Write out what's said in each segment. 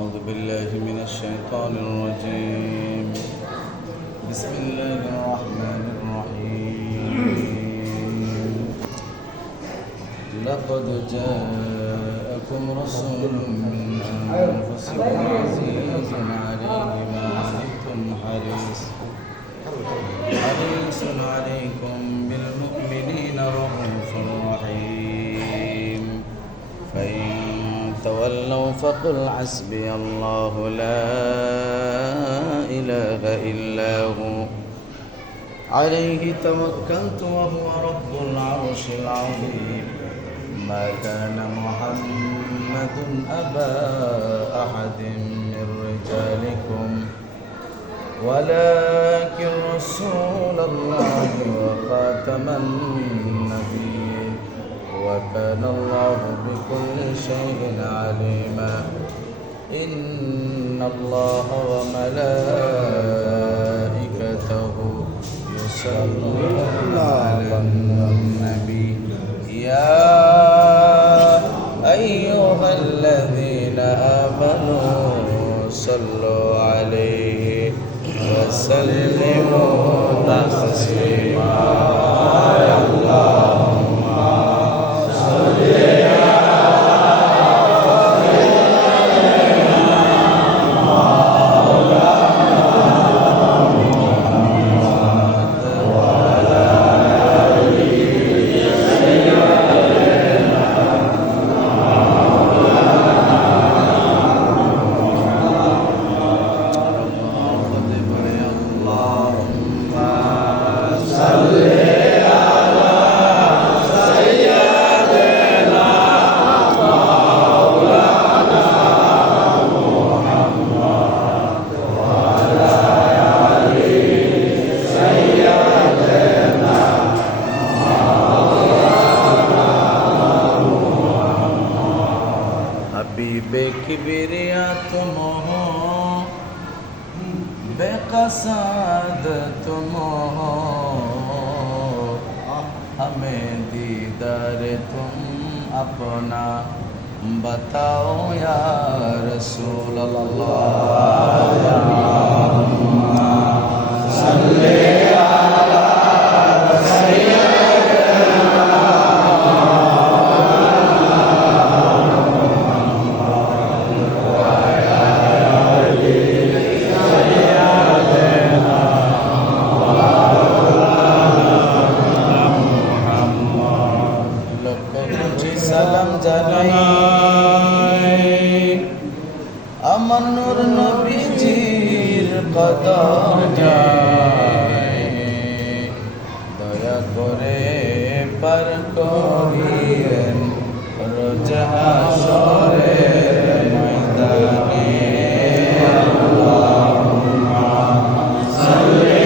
أعوذ بالله من الشيطان الرجيم. بسم الله الرحمن الرحيم. لقد جاءكم رسول من أنفسكم عزيز عليه ما عنتم حريص عليكم بالمؤمنين رؤوف رحيم. فإن تولوا فقل حسبي الله لا إله إلا هو عليه توكلت وهو رب العرش العظيم. ما كان محمد أبا أحد من رجالكم ولكن رسول الله وخاتم النبيين وكان الله بكل شيء عليما. إن الله وملائكته يصلون على النبي يا أيها الذين آمنوا صلوا عليه وسلموا تسليما. اللهم صل किबरिया तुम हो बेकसाद तुम हो हमें दीदार तुम अपना बताओ या रसूल अल्लाह। सल्ले আমার নূর নবীজির কদম যায় দয়া করে পার করিয়েন রোজ হাশরের ময়দানে। আল্লাহুম্মা সাল্লি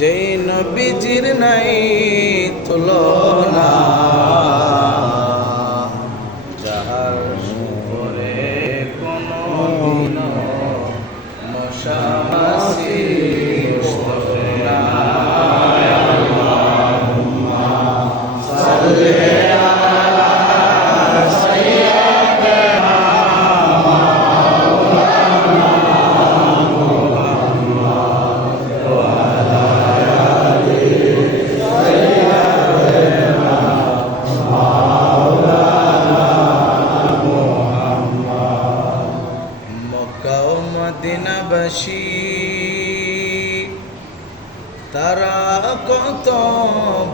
যেই নবীজির নাই তুলনা যাহার উপরে কোনো দিন মশামাছি বসে না। আল্লাহুম্মা সাল্লি মদিনাবাসী তারা কত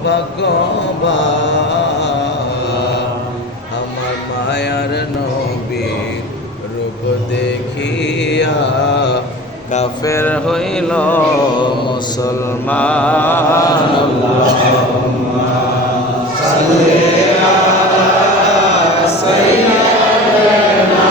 ভাগ্যবান আমার মায়ার নবীর রূপ দেখিয়া কাফের হইল মুসলমান। আল্লাহুম্মা সাল্লি আলা সাইয়্যিদিনা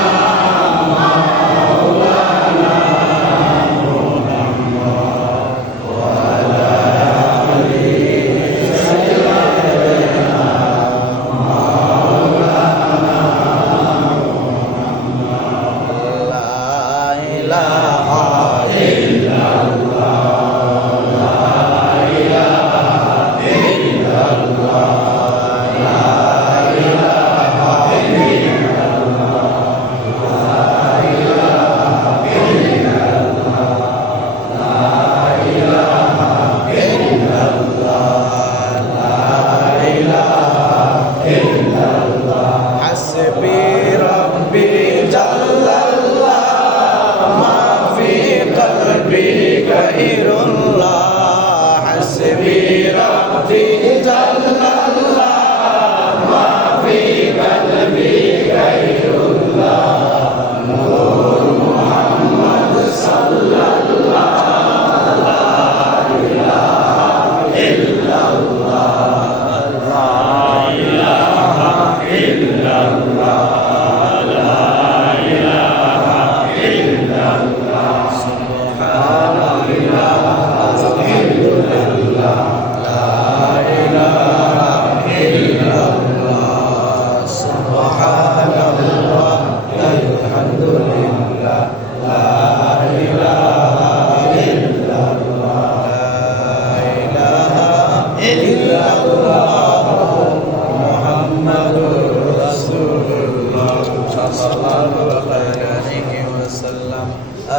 সাল্লাল্লাহু আলাইহি ওয়াসাল্লাম।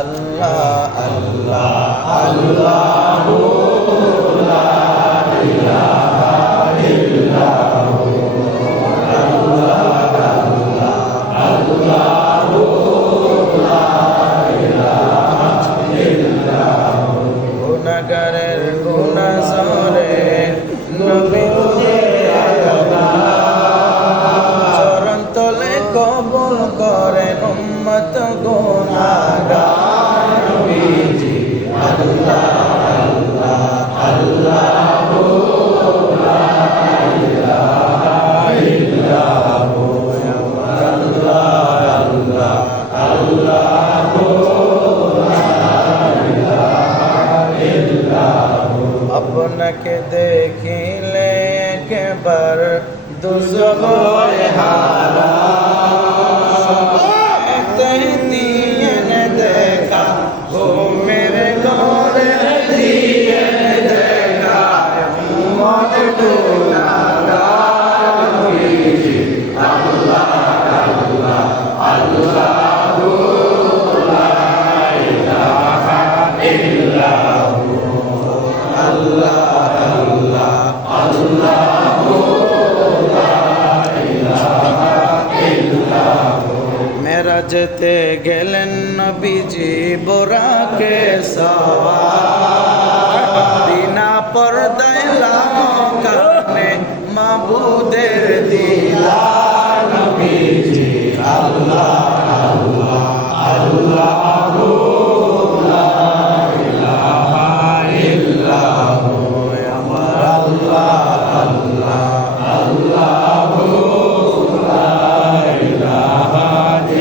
আল্লাহ আল্লাহ আল্লাহু লা ইলাহা ইল্লাহু আল্লাহ আল্লাহ আল্লাহু লা ইলাহা ইল্লাহু। গুনাহগারের গুনাহ ঝরে নবী চরণ তলে কবুল করেন উম্মত গুনাহগার নবীজি। আল্লাহ আল্লাহ আল্লাহু লা ইলাহা ইল্লাহু আল্লাহ আল্লাহ আল্লাহু লা ইলাহা ইল্লাহু। আপনাকে দেখিলে একবার দুজখ হয় হারাম, দিয়ে দেখা ঘুমের ঘরে দিয়ে দেখা উম্মত গুনাহগার নবীজি। আল্লাহ আল্লাহ আল্লাহু লা ইলাহা ইল্লাহু আল্লাহ আল্লাহ আল্লাহু লা ইলাহা ইল্লাহু। মেরাজেতে গেলেন নবীজি বোরাকে সওয়ার, বিনা পর্দায় লামকানে মাবুদের দিদার নবীজি। আল্লাহ আল্লাহ আল্লাহু লা ইলাহা ইল্লাহু আমার আল্লাহ আল্লাহ আল্লাহু লা ইলাহা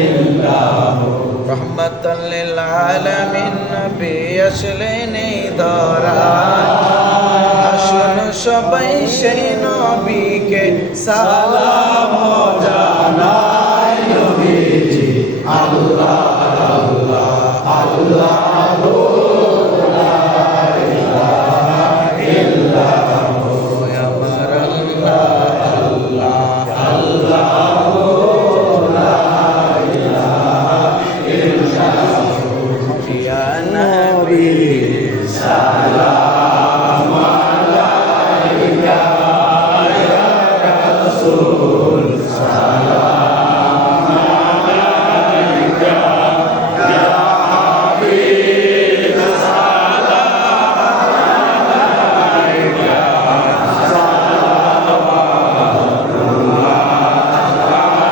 ইল্লাহু। রহমাতাল লিল আলামিন নবী আসলেন এই ধরায়, আসুন সবাই সেই নবীকে সালাম জানাই নবীজি। আল্লাহ আল্লাহ আল্লাহু লা ইলাহা ইল্লাহু আমার আল্লাহ আল্লাহ আল্লাহু লা ইলাহা ইল্লাহু। ইয়া নবী সালাম আলাইকা, ইয়া রাসূল সালাম আলাইকা, ইয়া হাবিব সালাম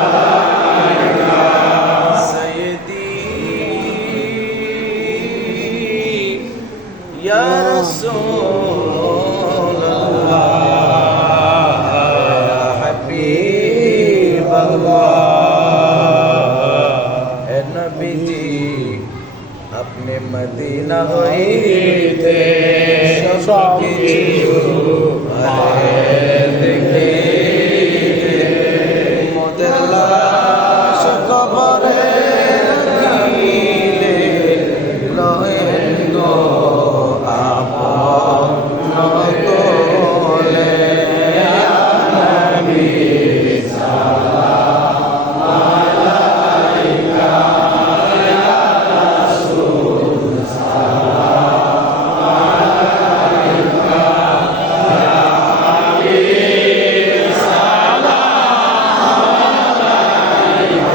আলাইকা, সাইয়্যিদি ইয়া রাসূলুল্লাহ, ইয়া হাবিবাল্লাহ। এ নবীজি আপনি মদিনা হইতে সব কিছু দেখে মোদের লাশ কবরে রাখিলে লয়েন গো আপন কোলে। ইয়া নবী সালাম আলাইকা, ইয়া রাসূল সালাম আলাইকা, ইয়া হাবিব সালাম আলাইকা,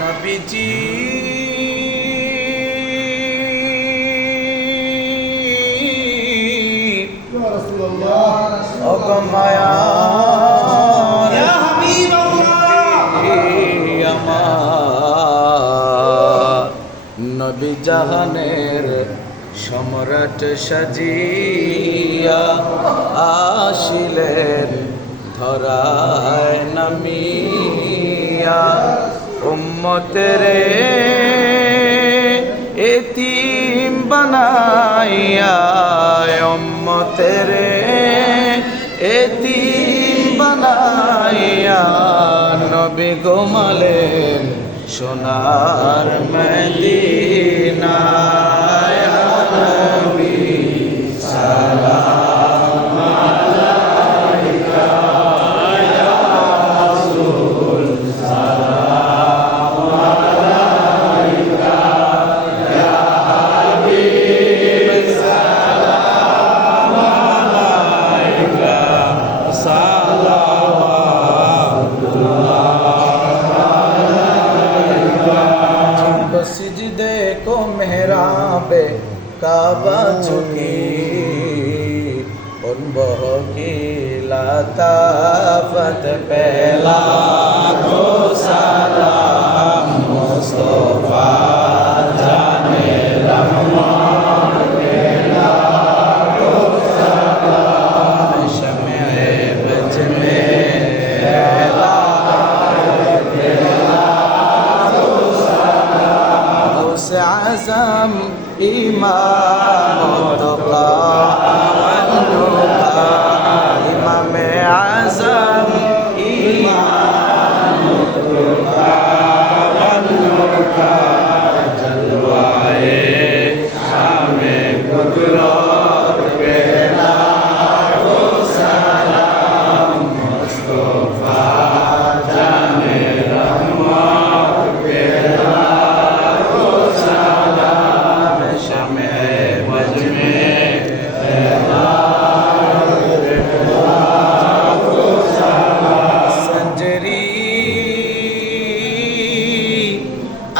নবীজি অগমায়ার আমার নবী জাহানের সম্রাট সাজিয়া আসিলেন ধরায় নামিয়া। উম্মতেরে এতিম বানাইয়া, উম্মতেরে এতিম বানাইয়া নবী ঘুমালেন সোনার মদিনায়। নবী সালাম काबा चुकी उन बहकी लताफत पहला को सलाम मुस्तफा जाने रहमान पहला को सलाम शम्ए बज में पहला को सलाम गौसे आज़म इमाम तुका इमाम आज़म इमाम तुका जलवाए शामे कुदरत बेला को सलाम मुस्तफा जाने रहमान बेला को सलाम शमे बज में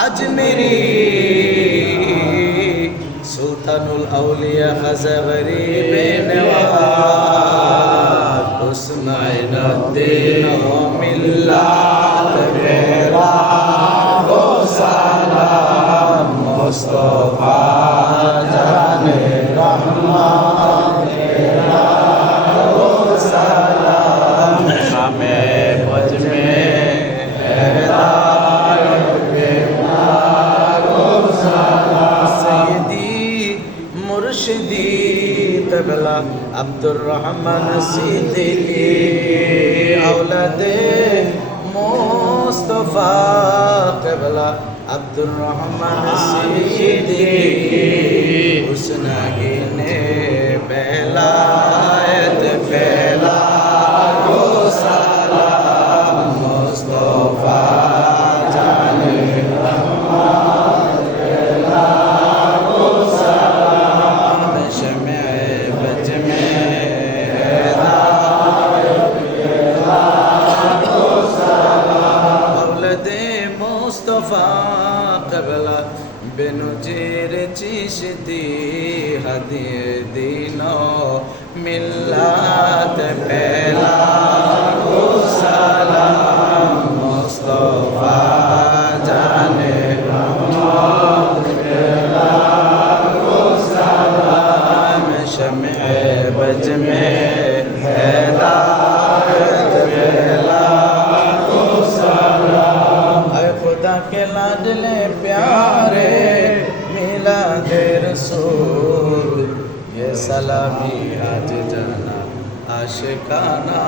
अजमेरी सुल्तानुल औलिया ख़ज़ा ग़रीब नवाज़ हुस्न-ए-दीन व मिल्लत मेरा को सलाम मुस्तफा जाने रहमान मेरा को सलाम शामे बज में मुर्शिदी क़िबला अब्दुर रहमान सिद्दीक़ी औलादे मुस्तफ़ा क़िबला अब्दुर रहमान सिद्दीक़ी हुस्न-ए बेलायत पहला को सलाम मुस्तफ़ा जाने रहमान पहला को सलाम शम्ए बज में हिदायत पहला को सलाम औलादे मुस्तफ़ा क़िबला बेनुजीर चिश्ती हदिए दीनो मिल्लत पहला को सलाम मुस्तफा जाने रहमान पहला को सलाम शम्ए बज में हिदायत पहला को सलाम ऐ खुदा के लाडले प्यारे मिलादे रसूल ये सलामी आज जाना आशिकाना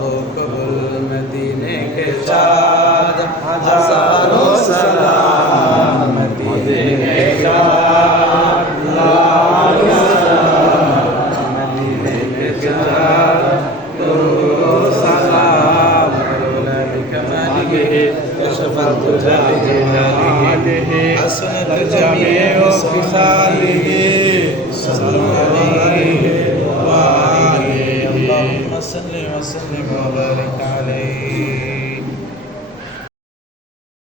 हो कबूल मदीने के चाँद हज़ारों सलाम मदीने के चाँद लाखों सलाम मदीने के चाँद करोड़ों सलाम करोना बिकमालिही कशफत जलालिही हसनत जमीअ खिसालिही सल्लल्लाहु अलैहि व आलिहि अल्लाहुम्मा सल्लि व सल्लिम व बारिक अलैहि